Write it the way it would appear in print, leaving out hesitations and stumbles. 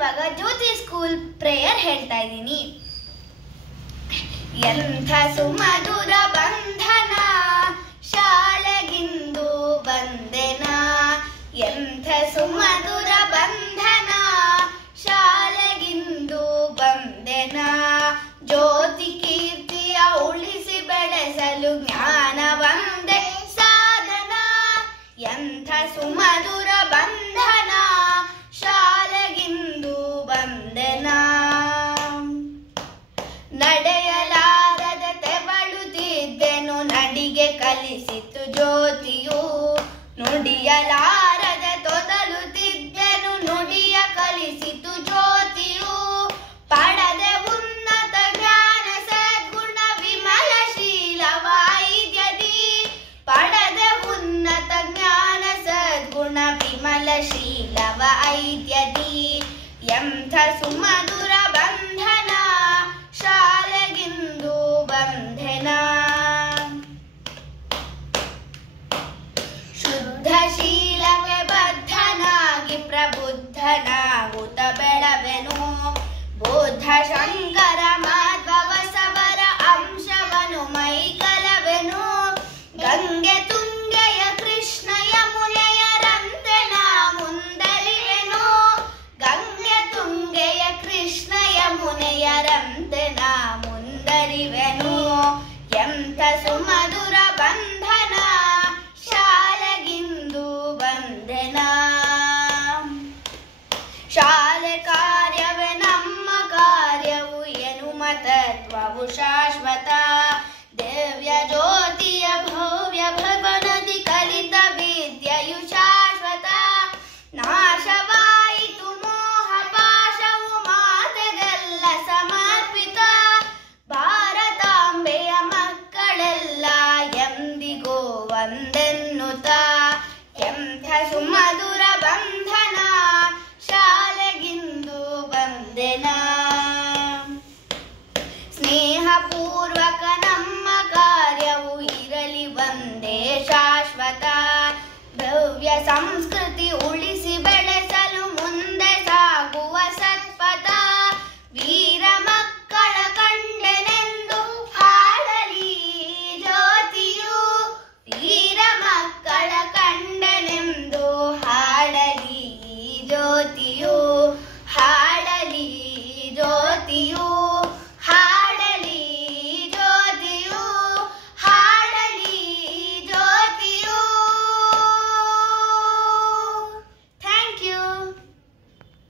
ಇವಾಗ ಜ್ಯೋತಿ school prayer ಹೇಳ್ತಾ ಇದ್ದೀನಿ. ಎಂಥ ಸುಮಧುರ ಬಂಧನ ಶಾಲೆಗಿಂದು ಬಂದೆನ, ಎಂಥ ಸುಮಧುರ ಬಂಧನ ಶಾಲೆಗಿಂದು ಬಂದೆನ. ಜ್ಯೋತಿ ಕೀರ್ತಿಯ ಉಳಿಸಿ ಬೆಳೆಸಲು ಜ್ಞಾನ ಒಂದೇ ಸಾಧನ. ಎಂಥ ಸುಮಧುರ ಬಂಧನ ಶಾಲೆಗಿಂದು ಬಂದೆನ. ನಡೆಯಲಾರದ ತೆವಳುತ್ತಿದ್ದೆನು ನಡಿಗೆ ಕಲಿಸಿತು ಜ್ಯೋತಿಯು. ನುಡಿಯಲಾರದ ತೊದಲುತ್ತಿದ್ದೆನು ನುಡಿಯ ಕಲಿಸಿತು ಜ್ಯೋತಿಯು. ಪಡೆದೆ ಉನ್ನತ ಜ್ಞಾನ ಸದ್ಗುಣ ವಿಮಲಶೀಲ ವೈದ್ಯದಿ. ಪಡೆದೆ ಉನ್ನತ ಜ್ಞಾನ ಸದ್ಗುಣ ವಿಮಲಶೀಲ ವೈದ್ಯದಿ. ಎಂಥ ಸುಮಧುರ ಬಂಧನ ಶಾಲೆಗಿಂದು ಬಂಧನ. ಶುದ್ಧಶೀಲಕ್ಕೆ ಬದ್ಧನಾಗಿ ಪ್ರಬುದ್ಧನಾಗುತ್ತ ಬೆಳವೆನು. ಬುದ್ಧ ಶಂಕರ